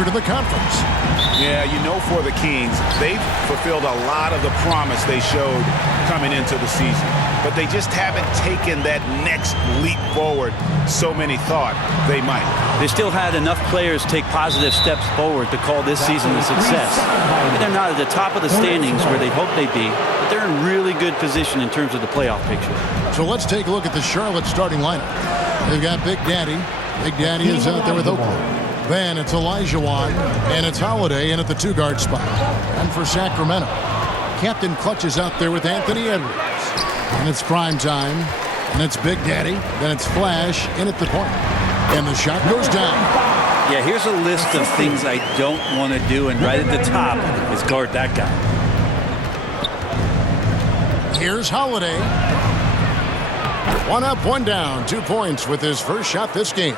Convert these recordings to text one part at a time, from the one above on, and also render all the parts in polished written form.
record in the conference. Yeah, you know, for the Kings, they've fulfilled a lot of the promise they showed coming into the season. But they just haven't taken that next leap forward so many thought they might. They still had enough players take positive steps forward to call this season a success. Maybe they're not at the top of the standings where they hoped they'd be, but they're in really good position in terms of the playoff picture. So let's take a look at the Charlotte starting lineup. They've got Big Daddy. Big Daddy is out there with Oakland. Then it's Olajuwon, and it's Holiday in at the two-guard spot. And for Sacramento, Captain Clutch is out there with Anthony Edwards. And it's prime time, and it's Big Daddy. Then it's Flash in at the point. And the shot goes down. Yeah, here's a list of things I don't want to do, and right at the top is guard that guy. Here's Holiday. One up, one down. 2 points with his first shot this game.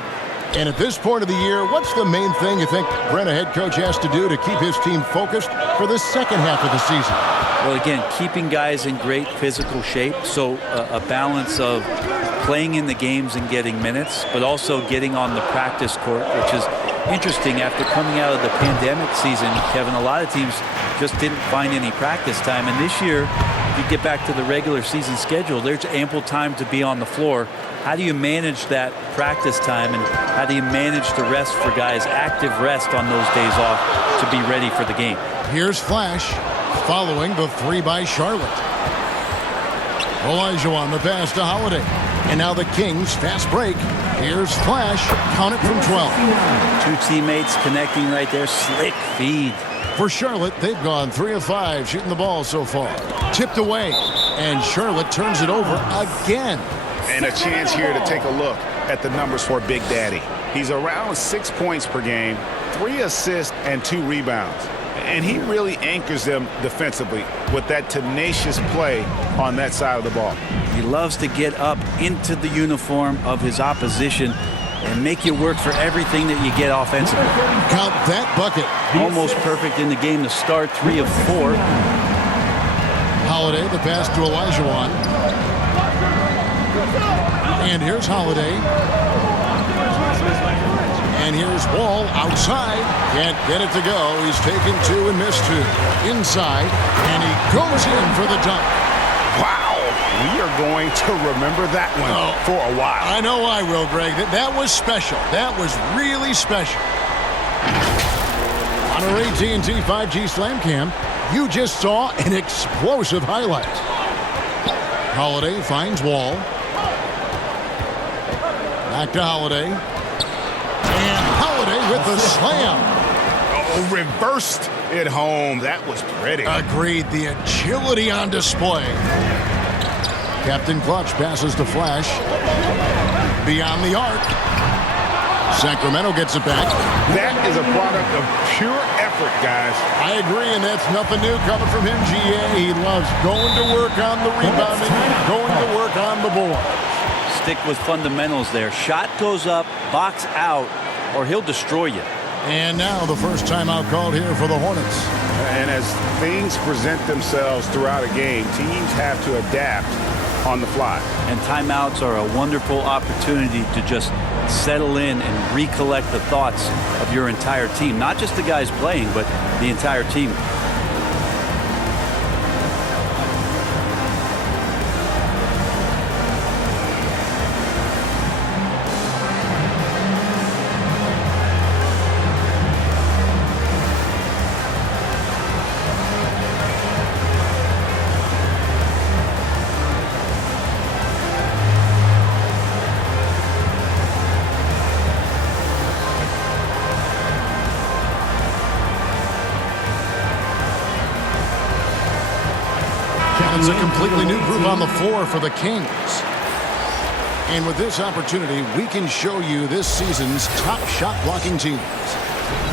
And at this point of the year, what's the main thing you think Brent, a head coach, has to do to keep his team focused for the second half of the season? Well, again, keeping guys in great physical shape, so a balance of playing in the games and getting minutes, but also getting on the practice court, which is interesting after coming out of the pandemic season. Kevin, a lot of teams just didn't find any practice time, and this year, if you get back to the regular season schedule, there's ample time to be on the floor. How do you manage that practice time, and how do you manage the rest for guys, active rest on those days off to be ready for the game? Here's Flash following the three by Charlotte. Olajuwon the pass to Holiday. And now the Kings fast break. Here's Flash. Count it from 12. Two teammates connecting right there. Slick feed. For Charlotte, they've gone 3 of 5 shooting the ball so far. Tipped away. And Charlotte turns it over again. And a chance here to take a look at the numbers for Big Daddy. He's around 6 points per game, 3 assists, and 2 rebounds. And he really anchors them defensively with that tenacious play on that side of the ball. He loves to get up into the uniform of his opposition and make you work for everything that you get offensively. Count that bucket. Almost perfect in the game to start, 3 of 4. Holiday, the pass to Olajuwon. And here's Holiday. And here's Wall outside. Can't get it to go. He's taken 2 and missed 2. Inside. And he goes in for the dunk. Wow. We are going to remember that one for a while. I know I will, Greg. That was special. That was really special. On our AT&T 5G Slam Cam, you just saw an explosive highlight. Holiday finds Wall. Back to Holiday. And Holiday with the slam. Oh, reversed it home. That was pretty. Agreed. The agility on display. Captain Clutch passes to Flash. Beyond the arc. Sacramento gets it back. That is a product of pure effort, guys. I agree, and that's nothing new coming from him, GA. He loves going to work on the rebounding, going to work on the board. Stick with fundamentals there. Shot goes up, box out, or he'll destroy you. And now the first timeout called here for the Hornets. And as things present themselves throughout a game, teams have to adapt on the fly. And timeouts are a wonderful opportunity to just settle in and recollect the thoughts of your entire team. Not just the guys playing, but the entire team. It's a completely new group on the floor for the Kings. And with this opportunity, we can show you this season's top shot blocking teams.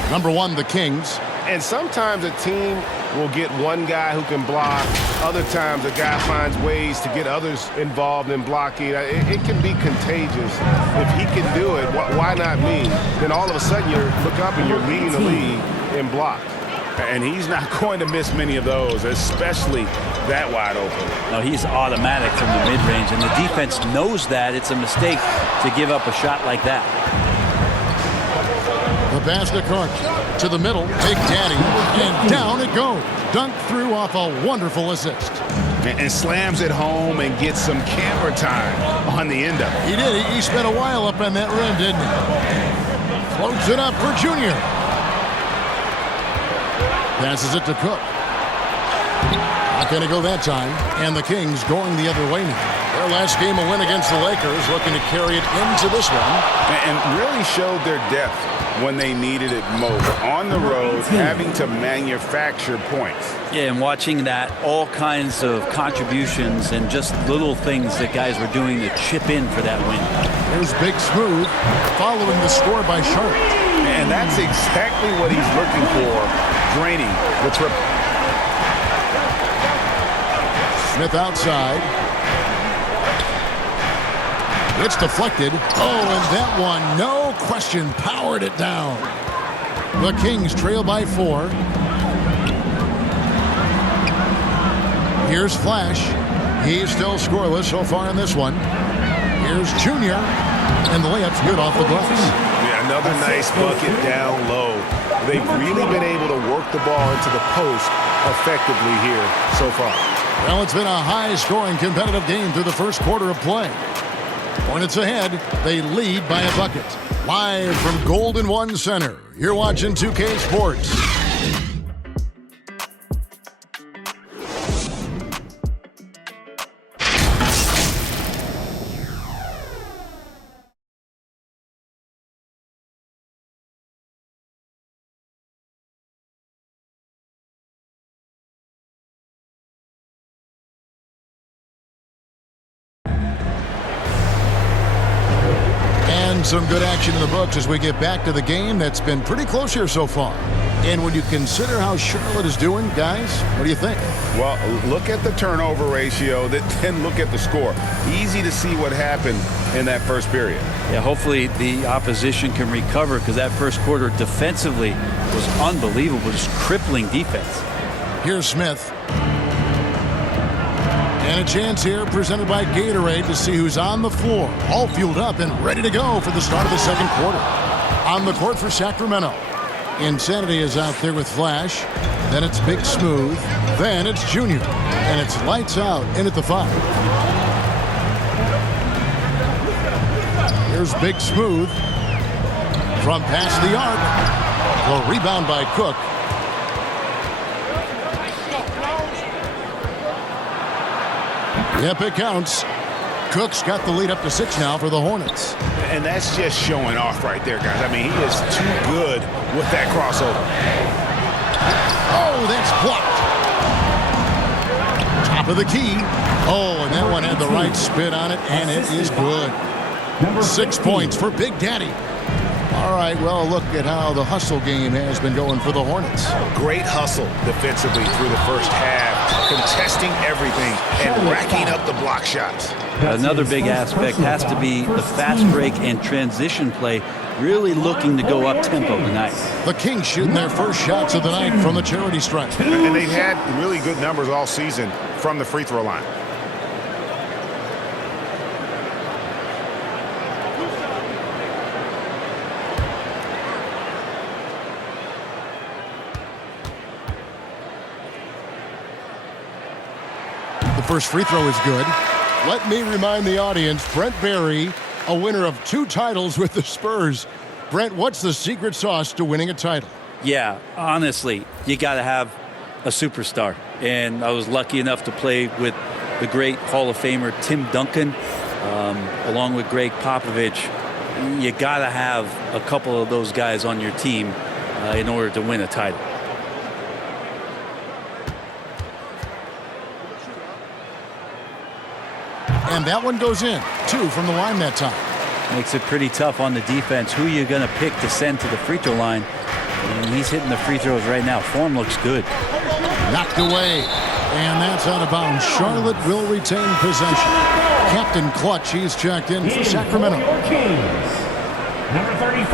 Number 1, the Kings. And sometimes a team will get one guy who can block. Other times a guy finds ways to get others involved in blocking. It can be contagious. If he can do it, why not me? Then all of a sudden you look up and you're leading the league in blocks. And he's not going to miss many of those, especially that wide open. No, he's automatic from the mid-range, and the defense knows that. It's a mistake to give up a shot like that. The The pass to Cook. To the middle. Big Daddy. And down it goes. Dunked through off a wonderful assist. And slams it home and gets some camera time on the end of it. He did. He spent a while up on that rim, didn't he? Floats it up for Junior. Passes it to Cook. Not going to go that time. And the Kings going the other way now. Their last game a win against the Lakers, looking to carry it into this one. And really showed their depth when they needed it most. On the road, having to manufacture points. Yeah, and watching that, all kinds of contributions and just little things that guys were doing to chip in for that win. There's Big Smooth following the score by Charlotte. And that's exactly what he's looking for, draining the triple. Smith outside. It's deflected. Oh, and that one, no question, powered it down. The Kings trail by 4. Here's Flash. He's still scoreless so far in this one. Here's Junior. And the layup's good off the glass. Yeah, another nice bucket down low. They've really been able to work the ball into the post effectively here so far. Well, it's been a high-scoring competitive game through the first quarter of play. Hornets ahead. They lead by a bucket. Live from Golden One Center, you're watching 2K Sports. Some good action in the books as we get back to the game that's been pretty close here so far. And when you consider how Charlotte is doing, guys, what do you think? Well, look at the turnover ratio, then look at the score. Easy to see what happened in that first period. Yeah, hopefully the opposition can recover because that first quarter defensively was unbelievable, just crippling defense. Here's Smith. And a chance here presented by Gatorade to see who's on the floor. All fueled up and ready to go for the start of the second quarter. On the court for Sacramento. Insanity is out there with Flash. Then it's Big Smooth. Then it's Junior. And it's lights out in at the 5. Here's Big Smooth. From past the arc. The rebound by Cook. Yep, it counts. Cook's got the lead up to 6 now for the Hornets. And that's just showing off right there, guys. I mean, he is too good with that crossover. Oh, that's blocked. Top of the key. Oh, and that one had the right spin on it, and it is good. 6 points for Big Daddy. All right, well, look at how the hustle game has been going for the Hornets. Great hustle defensively through the first half, contesting everything and racking up the block shots. Another big aspect has to be the fast break and transition play, really looking to go up-tempo tonight. The Kings shooting their first shots of the night from the charity stripe. And they've had really good numbers all season from the free throw line. First free throw is good. Let me remind the audience, Brent Barry, a winner of 2 titles with the Spurs. Brent, what's the secret sauce to winning a title? Yeah, honestly, you got to have a superstar. And I was lucky enough to play with the great Hall of Famer Tim Duncan, along with Greg Popovich. You got to have a couple of those guys on your team in order to win a title. And that one goes in. 2 from the line that time. Makes it pretty tough on the defense. Who are you going to pick to send to the free throw line? And he's hitting the free throws right now. Form looks good. Knocked away. And that's out of bounds. Charlotte will retain possession. Captain Clutch, he's checked in for Sacramento. Number 35.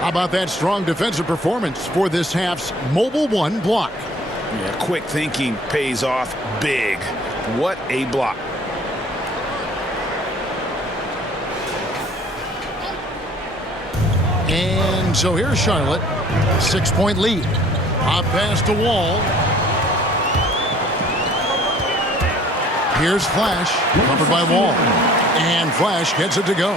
How about that strong defensive performance for this half's Mobile One block? Yeah, quick thinking pays off big. What a block. And so here's Charlotte. 6-point lead. Hot pass to Wall. Here's Flash, covered by Wall. And Flash gets it to go.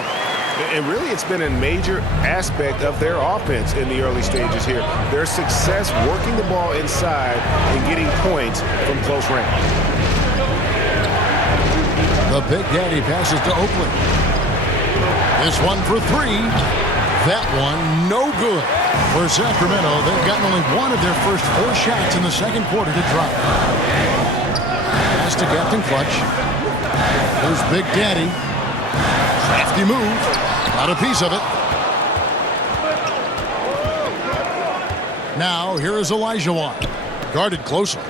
And really, it's been a major aspect of their offense in the early stages here. Their success working the ball inside and getting points from close range. The Big Daddy passes to Oakley. This one for three. That one no good. For Sacramento, they've gotten only one of their first 4 shots in the second quarter to drop. Pass to Captain Clutch. There's Big Daddy. Crafty move. Got a piece of it. Now, here is Olajuwon. Guarded closely.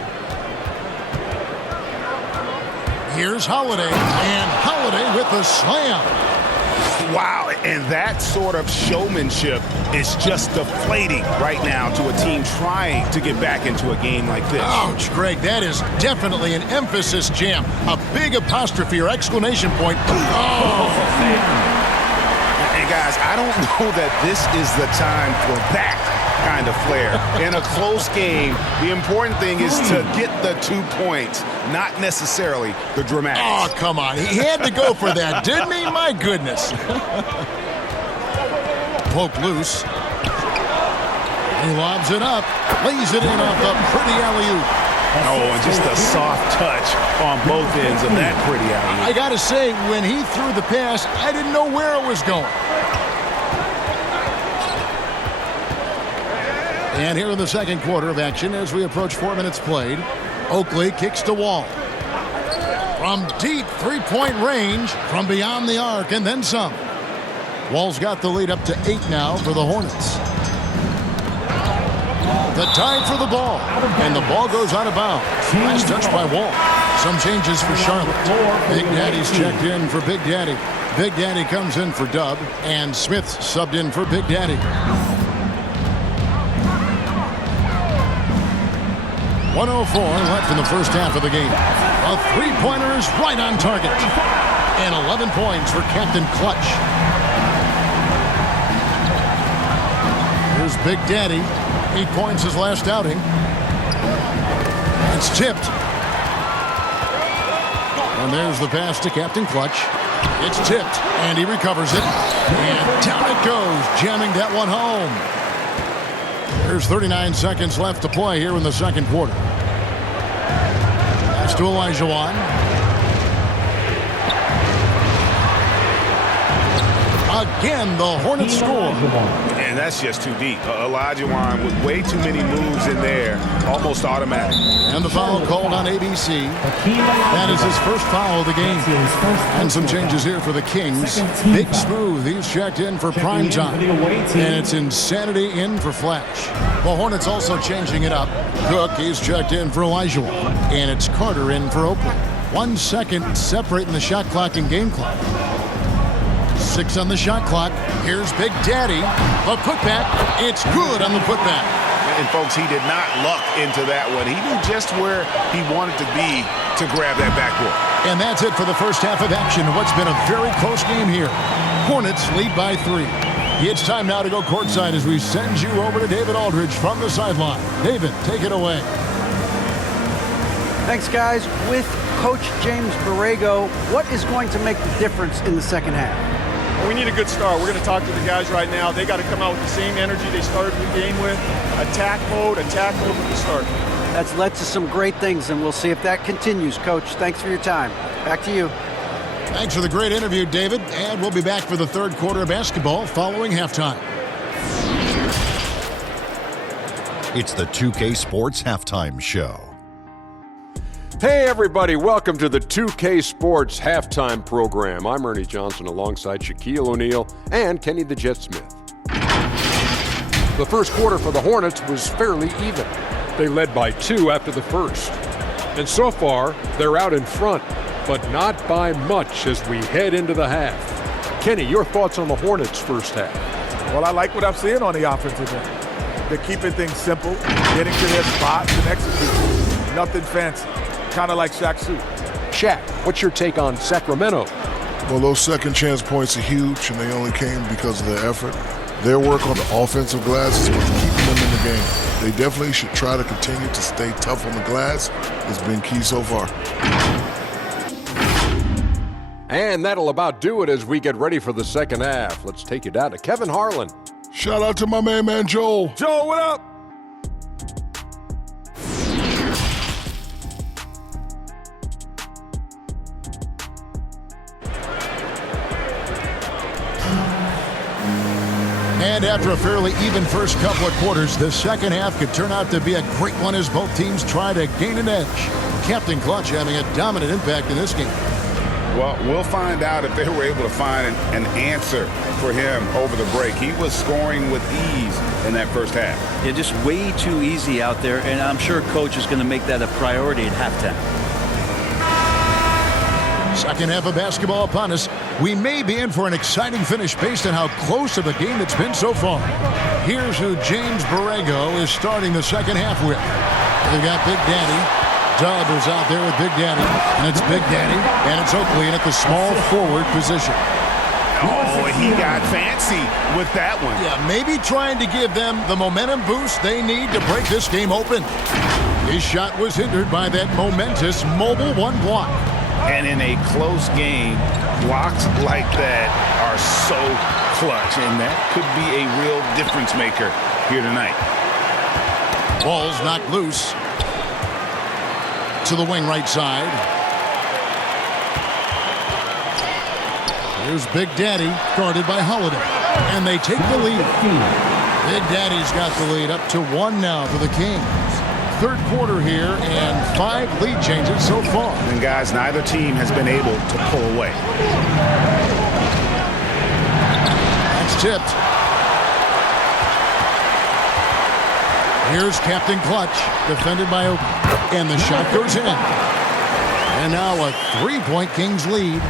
Here's Holiday. And Holiday with the slam. Wow, and that sort of showmanship is just deflating right now to a team trying to get back into a game like this. Ouch, Greg, that is definitely an emphasis jam. A big apostrophe or exclamation point. Oh! And guys, I don't know that this is the time for that kind of flair. In a close game, the important thing is to get the 2 points, not necessarily the dramatics. Oh, come on. He had to go for that, didn't he? My goodness. Poke loose. He lobs it up. Lays it in off the pretty alley-oop. Oh, and just a soft touch on both ends of that pretty alley-oop. I got to say, when he threw the pass, I didn't know where it was going. And here in the second quarter of action, as we approach 4 minutes played, Oakley kicks to Wall. From deep three-point range, from beyond the arc, and then some. Wall's got the lead up to 8 now for the Hornets. The time for the ball, and the ball goes out of bounds. Nice touch by Wall. Some changes for Charlotte. Big Daddy's checked in for Big Daddy. Big Daddy comes in for Dub, and Smith's subbed in for Big Daddy. 1:04 left in the first half of the game. A three-pointer is right on target. And 11 points for Captain Clutch. Here's Big Daddy. 8 points his last outing. It's tipped. And there's the pass to Captain Clutch. It's tipped, and he recovers it. And down it goes, jamming that one home. There's 39 seconds left to play here in the second quarter. Pass to Olajuwon. Again, the Hornets score. And that's just too deep. Olajuwon with way too many moves in there, almost automatic. And the foul called on ABC. That is his first foul of the game. And some changes here for the Kings. Big Smooth, he's checked in for prime time. And it's Insanity in for Flash. The Hornets also changing it up. Cook, he's checked in for Olajuwon. And it's Carter in for Oakley. 1 second separating the shot clock and game clock. 6 on the shot clock. Here's Big Daddy. A putback. It's good on the putback. And folks, he did not luck into that one. He knew just where he wanted to be to grab that backboard. And that's it for the first half of action. What's been a very close game here. Hornets lead by 3. It's time now to go courtside as we send you over to David Aldridge from the sideline. David, take it away. Thanks, guys. With Coach James Borrego, what is going to make the difference in the second half? We need a good start. We're going to talk to the guys right now. They got to come out with the same energy they started the game with. Attack mode from the start. That's led to some great things, and we'll see if that continues. Coach, thanks for your time. Back to you. Thanks for the great interview, David. And we'll be back for the third quarter of basketball following halftime. It's the 2K Sports Halftime Show. Hey everybody, welcome to the 2K Sports Halftime Program. I'm Ernie Johnson alongside Shaquille O'Neal and Kenny the Jet Smith. The first quarter for the Hornets was fairly even. They led by 2 after the first. And so far, they're out in front, but not by much as we head into the half. Kenny, your thoughts on the Hornets' first half? Well, I like what I'm seeing on the offensive end. They're keeping things simple, getting to their spots and executing. Nothing fancy. Kind of like Shaq Suit. Shaq, what's your take on Sacramento? Well, those second chance points are huge, and they only came because of their effort. Their work on the offensive glass is what's keeping them in the game. They definitely should try to continue to stay tough on the glass. It's been key so far. And that'll about do it as we get ready for the second half. Let's take you down to Kevin Harlan. Shout out to my man Joel. Joel, what up? And after a fairly even first couple of quarters, the second half could turn out to be a great one as both teams try to gain an edge. Captain Clutch having a dominant impact in this game. Well, we'll find out if they were able to find an answer for him over the break. He was scoring with ease in that first half. Yeah, just way too easy out there, and I'm sure Coach is going to make that a priority at halftime. Second half of basketball upon us. We may be in for an exciting finish based on how close of a game it's been so far. Here's who James Borrego is starting the second half with. They've got Big Daddy. Dub is out there with Big Daddy, and it's Big Daddy, and it's Oakley in at the small forward position. Oh, he got fancy with that one. Yeah, maybe trying to give them the momentum boost they need to break this game open. His shot was hindered by that momentous mobile one block. And in a close game, blocks like that are so clutch, and that could be a real difference maker here tonight. Ball's knocked loose to the wing right side. Here's Big Daddy, guarded by Holiday. And they take the lead. Big Daddy's got the lead up to 1 now for the Kings. Third quarter here and 5 lead changes so far. And guys, neither team has been able to pull away. That's tipped. Here's Captain Clutch, defended by Oakley. And the shot goes in. And now a 3-point Kings lead.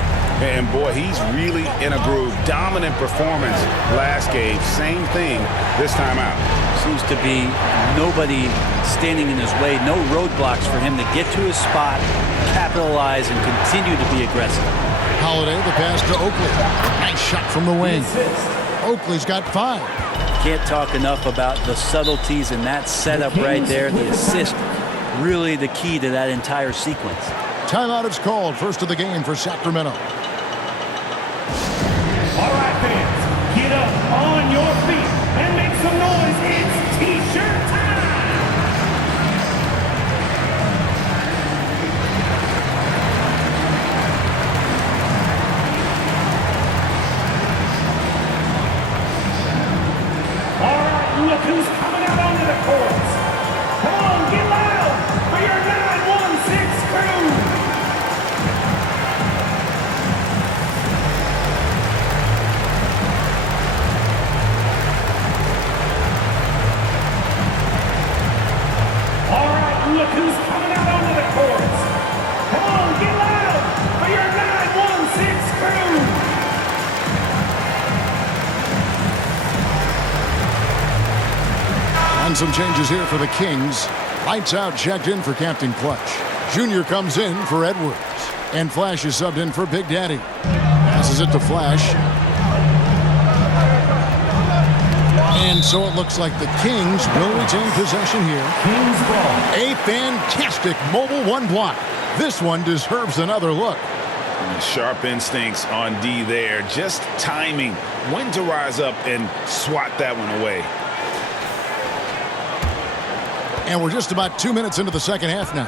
And boy, he's really in a groove. Dominant performance last game. Same thing this time out. Seems to be nobody standing in his way. No roadblocks for him to get to his spot, capitalize, and continue to be aggressive. Holiday, the pass to Oakley. Nice shot from the wing. Oakley's got 5. Can't talk enough about the subtleties in that setup right there. The assist, really the key to that entire sequence. Timeout is called. First of the game for Sacramento. All right, fans, get up on your feet and make some noise. It's T-shirt time. All right, look who's coming out onto the courts. Come on, get loud for your 916 crew. Look who's coming out onto the courts. Come on, get loud for your 916 crew. And some changes here for the Kings. Lights out, checked in for Captain Clutch. Junior comes in for Edwards. And Flash is subbed in for Big Daddy. Passes it to Flash. And so it looks like the Kings will retain possession here. Kings ball. A fantastic mobile one block. This one deserves another look. Sharp instincts on D there. Just timing when to rise up and swat that one away. And we're just about 2 minutes into the second half now.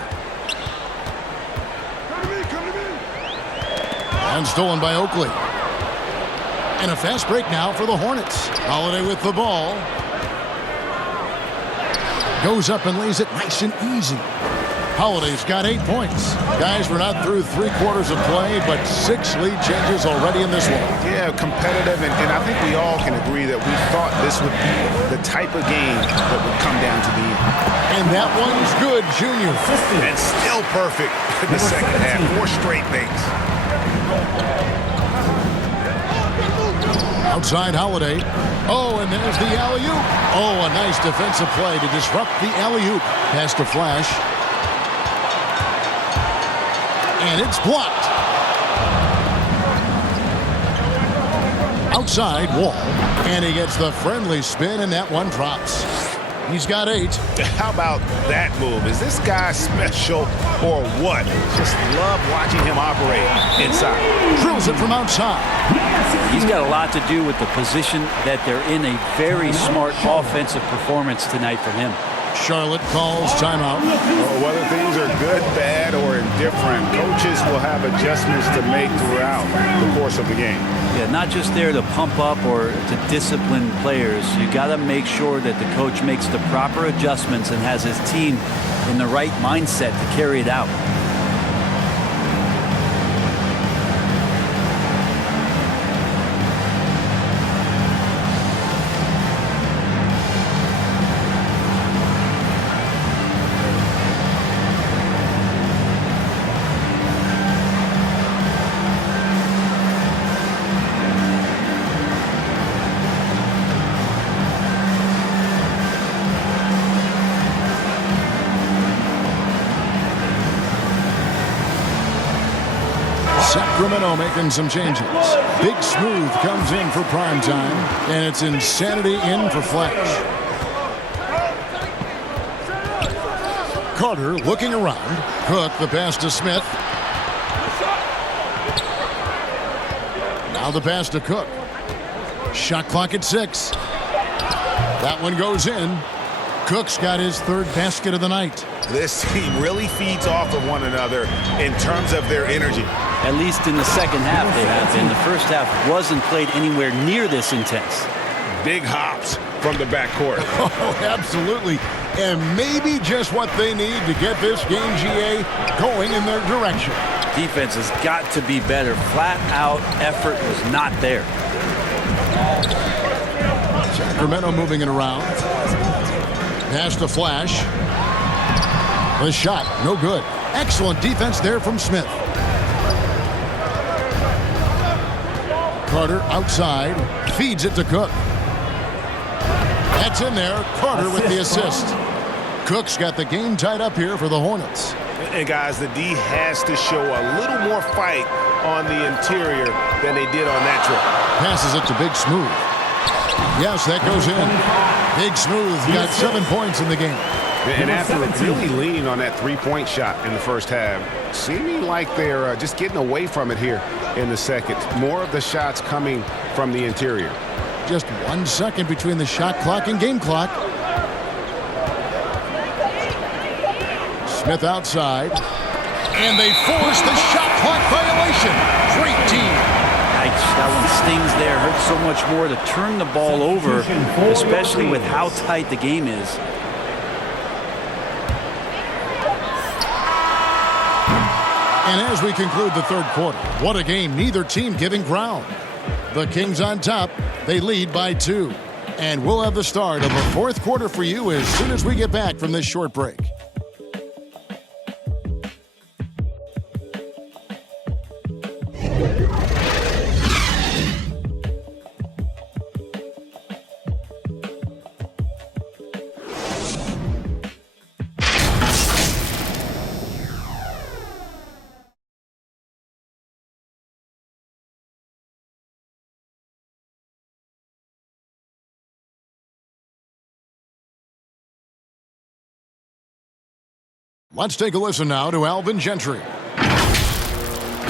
And stolen by Oakley. And a fast break now for the Hornets. Holiday with the ball. Goes up and lays it nice and easy. Holiday's got 8 points. Guys, we're not through 3 quarters of play, but 6 lead changes already in this one. Yeah, competitive, and I think we all can agree that we thought this would be the type of game that would come down to the end. And that one's good, Junior. And still perfect in the second half. 4 straight things. Outside Holiday. Oh, and there's the alley-oop. Oh, a nice defensive play to disrupt the alley-oop. Pass to Flash. And it's blocked. outside Wall, and he gets the friendly spin, and that one drops. He's got 8. How about that move? Is this guy special or what? Just love watching him operate inside. Drills it from outside. He's got a lot to do with the position that they're in. A very smart offensive performance tonight from him. Charlotte calls timeout. Well, whether things are good, bad, or indifferent, coaches will have adjustments to make throughout the course of the game. Yeah, not just there to pump up or to discipline players. You got to make sure that the coach makes the proper adjustments and has his team in the right mindset to carry it out. Sacramento making some changes. Big Smooth comes in for prime time, and it's Insanity in for Flash. Carter looking around. Cook the pass to Smith. Now the pass to Cook. Shot clock at 6. That one goes in. Cook's got his 3rd basket of the night. This team really feeds off of one another in terms of their energy. At least in the second half they have been. The first half wasn't played anywhere near this intense. Big hops from the backcourt. Oh, absolutely. And maybe just what they need to get this game, GA, going in their direction. Defense has got to be better. Flat out effort was not there. Sacramento moving it around. Pass to Flash. The shot, no good. Excellent defense there from Smith. Carter outside, feeds it to Cook. That's in there. Carter with the assist. Cook's got the game tied up here for the Hornets. And guys, the D has to show a little more fight on the interior than they did on that trip. Passes it to Big Smooth. Yes, that goes in. Big Smooth got 7 points in the game. And after really leaning on that three-point shot in the first half, seeming like they're just getting away from it here in the second. More of the shots coming from the interior. Just 1 second between the shot clock and game clock. Smith outside. And they force the shot clock violation. Great team. Yikes, that one stings there. Hurts so much more to turn the ball over, especially with how tight the game is. And as we conclude the 3rd quarter, what a game, neither team giving ground. The Kings on top, they lead by 2. And we'll have the start of the 4th quarter for you as soon as we get back from this short break. Let's take a listen now to Alvin Gentry. Hey,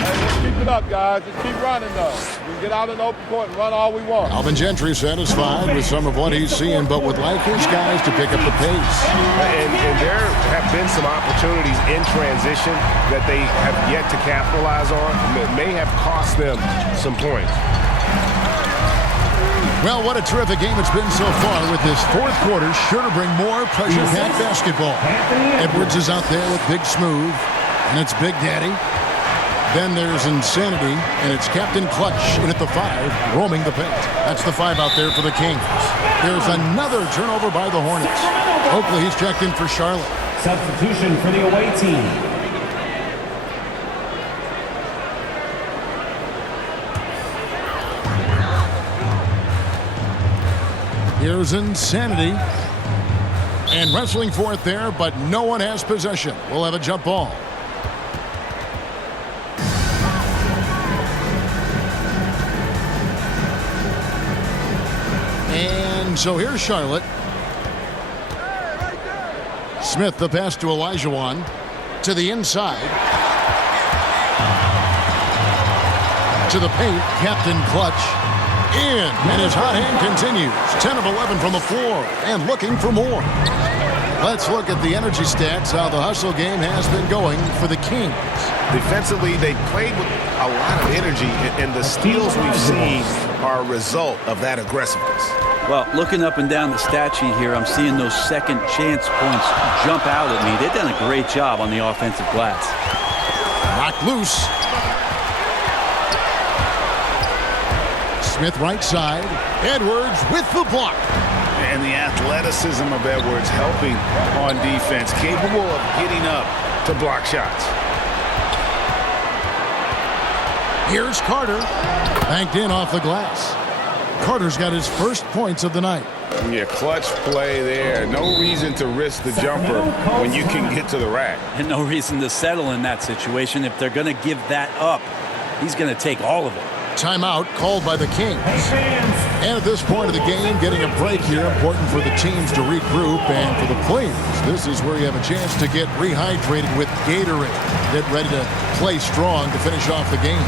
let's keep it up, guys. Just keep running, though. We can get out in the open court and run all we want. Alvin Gentry satisfied with some of what he's seeing, but would like his guys to pick up the pace. And there have been some opportunities in transition that they have yet to capitalize on that may have cost them some points. Well, what a terrific game it's been so far with this 4th quarter. Sure to bring more pressure-packed basketball. Edwards is out there with Big Smooth, and it's Big Daddy. Then there's Insanity, and it's Captain Clutch in at the 5, roaming the paint. That's the 5 out there for the Kings. There's another turnover by the Hornets. Oakley, he's checked in for Charlotte. Substitution for the away team. Here's Insanity. And wrestling for it there, but no one has possession. We'll have a jump ball. And so here's Charlotte. Smith, the pass to Olajuwon. To the inside. To the paint. Captain Clutch. In. And his hot hand continues. 10 of 11 from the floor. And looking for more. Let's look at the energy stats, how the hustle game has been going for the Kings. Defensively, they played with a lot of energy, and the steals we've seen are a result of that aggressiveness. Well, looking up and down the stat sheet here, I'm seeing those second chance points jump out at me. They've done a great job on the offensive glass. Knocked loose. Smith right side. Edwards with the block. And the athleticism of Edwards helping on defense, capable of getting up to block shots. Here's Carter. Banked in off the glass. Carter's got his first points of the night. Yeah, clutch play there. No reason to risk the jumper when you can get to the rack. And no reason to settle in that situation. If they're going to give that up, he's going to take all of it. Timeout called by the Kings. And at this point of the game, getting a break here, important for the teams to regroup, and for the players, this is where you have a chance to get rehydrated with Gatorade. Get ready to play strong to finish off the game.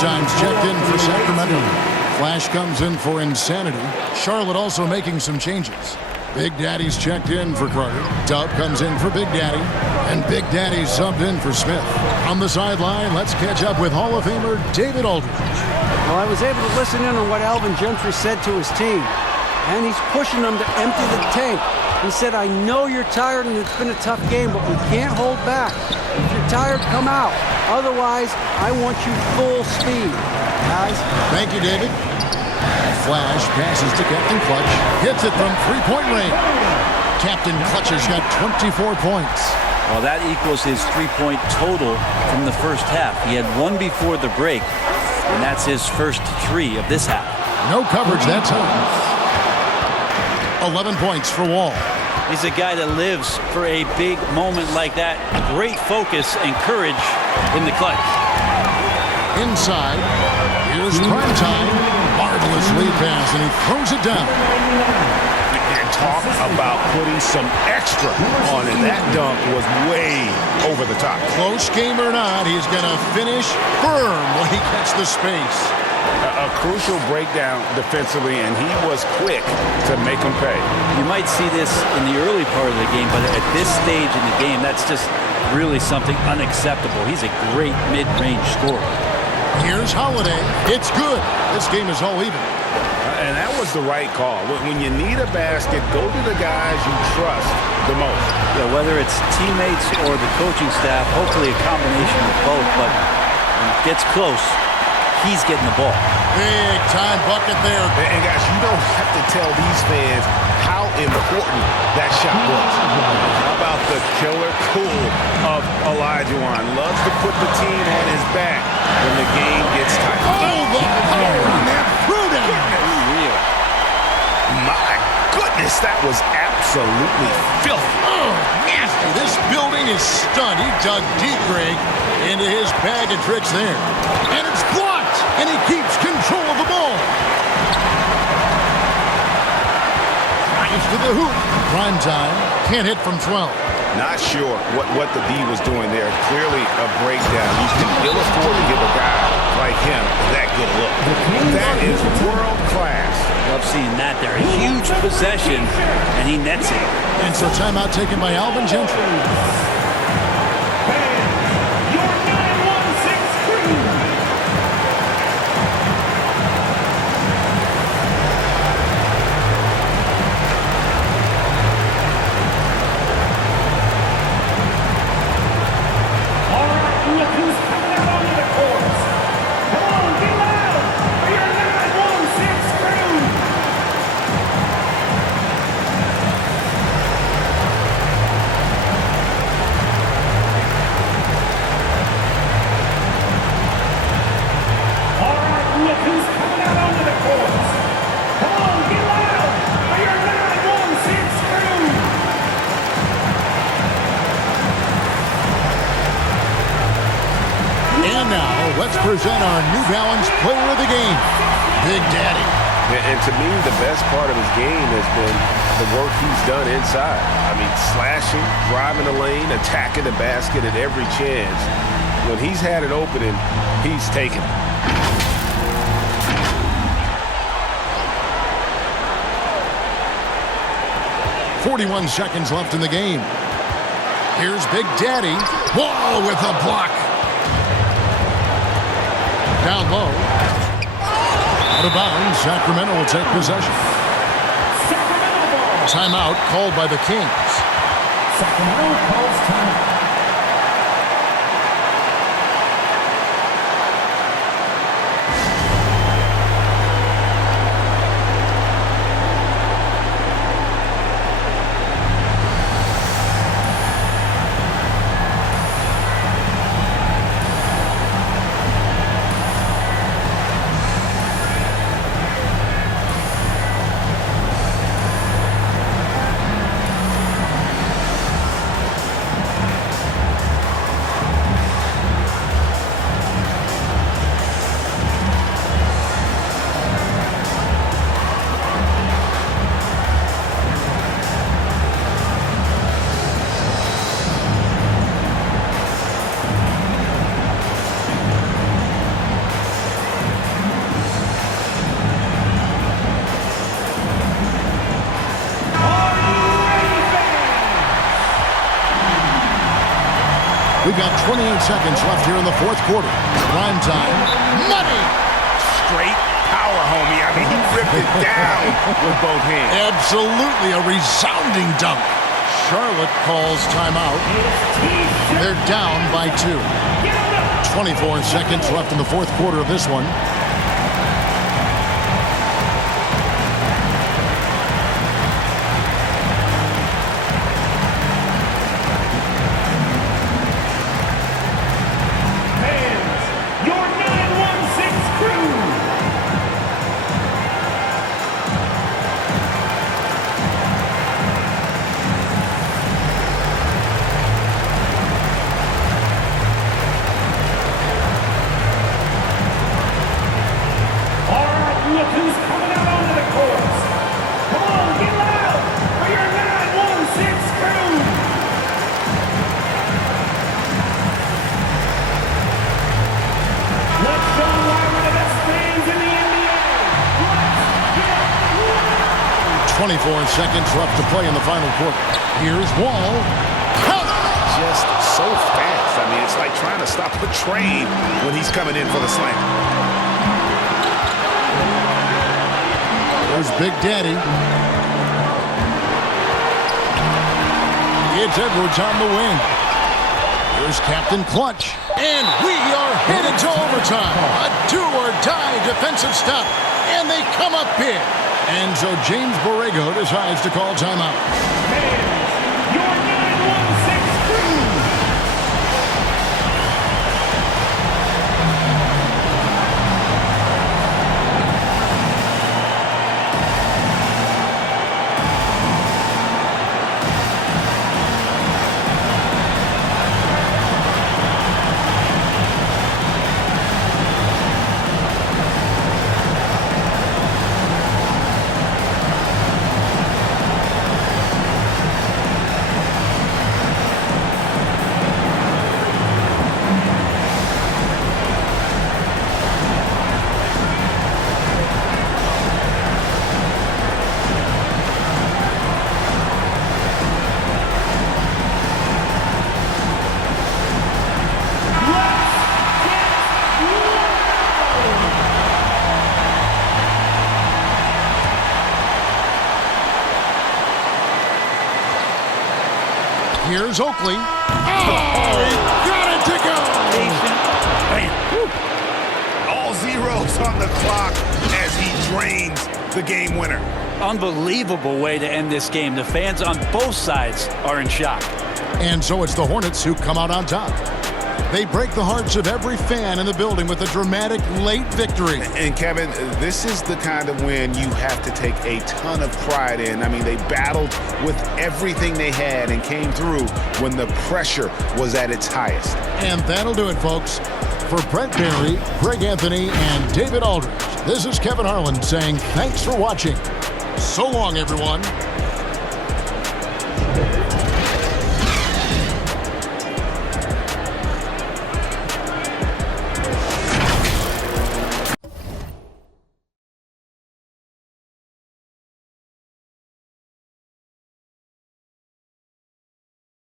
Times checked in for Sacramento. Flash comes in for Insanity. Charlotte also making some changes. Big Daddy's checked in for Carter. Dub comes in for Big Daddy. And Big Daddy subbed in for Smith. On the sideline, let's catch up with Hall of Famer David Aldridge. Well, I was able to listen in on what Alvin Gentry said to his team. And he's pushing them to empty the tank. He said, I know you're tired and it's been a tough game, but we can't hold back. If you're tired, come out. Otherwise, I want you full speed, guys. Thank you, David. Flash passes to Captain Clutch. Hits it from three-point range. Captain Clutch has got 24 points. Well, that equals his three-point total from the first half. He had one before the break, and that's his first three of this half. No coverage that time. 11 points for Wall. He's a guy that lives for a big moment like that. Great focus and courage in the clutch. Inside, here's Prime Time. Marvelous lead pass, and he throws it down. And talk about putting some extra on it. That dunk was way over the top. Close game or not, he's going to finish firm when he gets the space. A crucial breakdown defensively, and he was quick to make him pay. You might see this in the early part of the game, but at this stage in the game, that's just really something unacceptable. He's a great mid-range scorer. Here's Holiday. It's good. This game is all even. And that was the right call. When you need a basket, go to the guys you trust the most. Yeah, whether it's teammates or the coaching staff, hopefully a combination of both, but when it gets close, he's getting the ball. Big time bucket there. And guys, you don't have to tell these fans how important that shot was. How about the killer cool of Olajuwon? Loves to put the team on his back when the game gets tight. Oh, the power on that throw-down. My goodness, that was absolutely filthy. Oh, nasty. This building is stunned. He dug deep, Greg, into his bag of tricks there. And it's blocked, and he keeps control of the ball. Drives to the hoop. Prime Time. Can't hit from 12. Not sure what the D was doing there. Clearly a breakdown. You can ill afford to give a guy like him that good a look. That is world class. Love seeing that there. A huge possession, and he nets it. And so timeout taken by Alvin Gentry. let's present our New Balance Player of the Game, Big Daddy. And to me, the best part of his game has been the work he's done inside. I mean, slashing, driving the lane, attacking the basket at every chance. When he's had an opening, he's taken it. .41 seconds left in the game. Here's Big Daddy. Wall with a block. Down low. Out of bounds. Sacramento will take possession. Timeout called by the Kings. Sacramento calls timeout. We've got 28 seconds left here in the fourth quarter. Prime time. Money! Straight power, homie. I mean, he ripped it down with both hands. Absolutely a resounding dunk. Charlotte calls timeout. They're down by 2. 24 seconds left in the fourth quarter of this one. Seconds left to play in the final quarter. Here's Wall. Just so fast. I mean, it's like trying to stop a train when he's coming in for the slam. There's Big Daddy. It's Edwards on the wing. Here's Captain Clutch. And we are headed to overtime. A do-or-die defensive stop. And they come up big. And so James Borrego decides to call timeout. Your 9-1-6 crew. Here's Oakley. Oh, he got it to go! All zeros on the clock as he drains the game winner. Unbelievable way to end this game. The fans on both sides are in shock. And so it's the Hornets who come out on top. They break the hearts of every fan in the building with a dramatic late victory. And Kevin, this is the kind of win you have to take a ton of pride in. I mean, they battled with everything they had and came through when the pressure was at its highest. And that'll do it, folks. For Brent Barry, Greg Anthony, and David Aldridge, this is Kevin Harlan saying thanks for watching. So long, everyone.